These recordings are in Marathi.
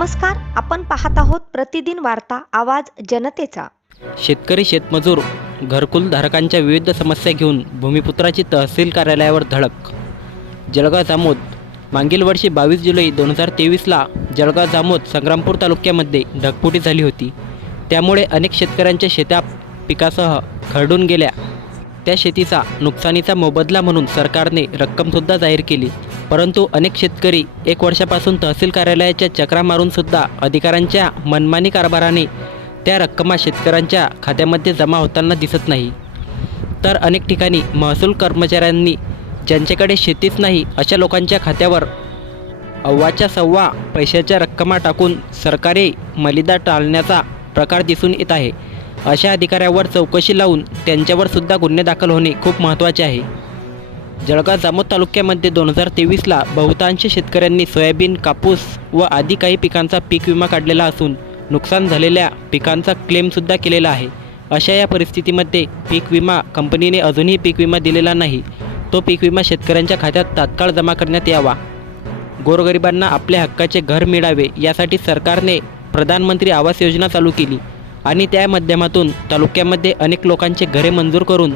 नमस्कार आपण पाहत आहोत प्रतिदिन वार्ता आवाज जनतेचा. शेतकरी शेतमजूर घरकुल धारकांच्या विविध समस्या घेऊन भूमिपुत्राची तहसील कार्यालयावर धडक. जळगाव जामोद मागील वर्षी बावीस जुलै दोन हजार तेवीसला जळगाव जामोद संग्रामपूर तालुक्यामध्ये ढगफुटी झाली होती. त्यामुळे अनेक शेतकऱ्यांच्या शेत्या पिकासह खरडून गेल्या. त्या शेतीचा नुकसानीचा मोबदला म्हणून सरकारने रक्कमसुद्धा जाहीर केली. परंतु अनेक शेतकरी एक वर्षापासून तहसील कार्यालयाच्या चक्रा मारूनसुद्धा अधिकाऱ्यांच्या मनमानी कारभाराने त्या रक्कमा शेतकऱ्यांच्या खात्यामध्ये जमा होताना दिसत नाही. तर अनेक ठिकाणी महसूल कर्मचाऱ्यांनी ज्यांच्याकडे शेतीच नाही अशा लोकांच्या खात्यावर अव्वाच्या सव्वा पैशाच्या रक्कमा टाकून सरकारी मलिदा टाळण्याचा प्रकार दिसून येत आहे. अशा अधिकाऱ्यावर चौकशी लावून त्यांच्यावरसुद्धा गुन्हे दाखल होणे खूप महत्त्वाचे आहे. जळगाव जामोद तालुक्यामध्ये दोन हजार तेवीसला बहुतांश शेतकऱ्यांनी सोयाबीन कापूस व आदी काही पिकांचा पीक विमा काढलेला असून नुकसान झालेल्या पिकांचा क्लेमसुद्धा केलेला आहे. अशा या परिस्थितीमध्ये पीक विमा कंपनीने अजूनही पीक विमा दिलेला नाही. तो पीक विमा शेतकऱ्यांच्या खात्यात तात्काळ जमा करण्यात यावा. गोरगरिबांना आपल्या हक्काचे घर मिळावे यासाठी सरकारने प्रधानमंत्री आवास योजना चालू केली आणि त्या माध्यमातून तालुक्यामध्ये अनेक लोकांचे घरे मंजूर करून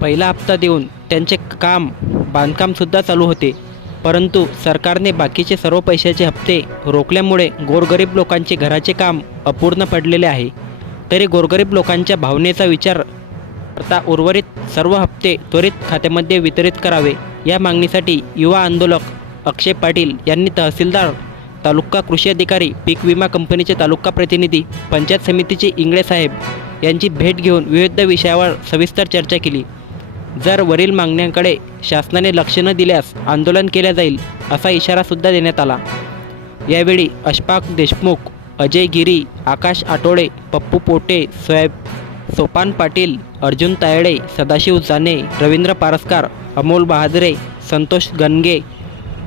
पहिला हप्ता देऊन त्यांचे काम बांधकामसुद्धा चालू होते. परंतु सरकारने बाकीचे सर्व पैशाचे हप्ते रोखल्यामुळे गोरगरीब लोकांचे घराचे काम अपूर्ण पडलेले आहे. तरी गोरगरीब लोकांच्या भावनेचा विचार करता उर्वरित सर्व हप्ते त्वरित खात्यामध्ये वितरित करावे या मागणीसाठी युवा आंदोलक अक्षय पाटील यांनी तहसीलदार तालुका कृषी अधिकारी पीक विमा कंपनीचे तालुका प्रतिनिधी पंचायत समितीचे इंगळे साहेब यांची भेट घेऊन विविध विषयावर सविस्तर चर्चा केली. जर वरील मागण्यांकडे शासनाने लक्ष न दिल्यास आंदोलन केले जाईल असा इशारासुद्धा देण्यात आला. यावेळी अशफाक देशमुख अजय गिरी आकाश आठोळे पप्पू पोटे सोयाब सोपान पाटील अर्जुन तायडे सदाशिव जाने रवींद्र पारस्कार अमोल बहादरे संतोष गणगे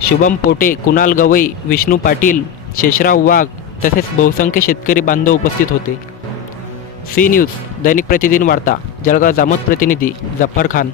शुभम पोटे कुणाल गवई विष्णू पाटील शेषराव वाघ तसेच बहुसंख्य शेतकरी बांधव उपस्थित होते. सी न्यूज दैनिक प्रतिदिन वार्ता जळगाव जामोद प्रतिनिधी जफर खान.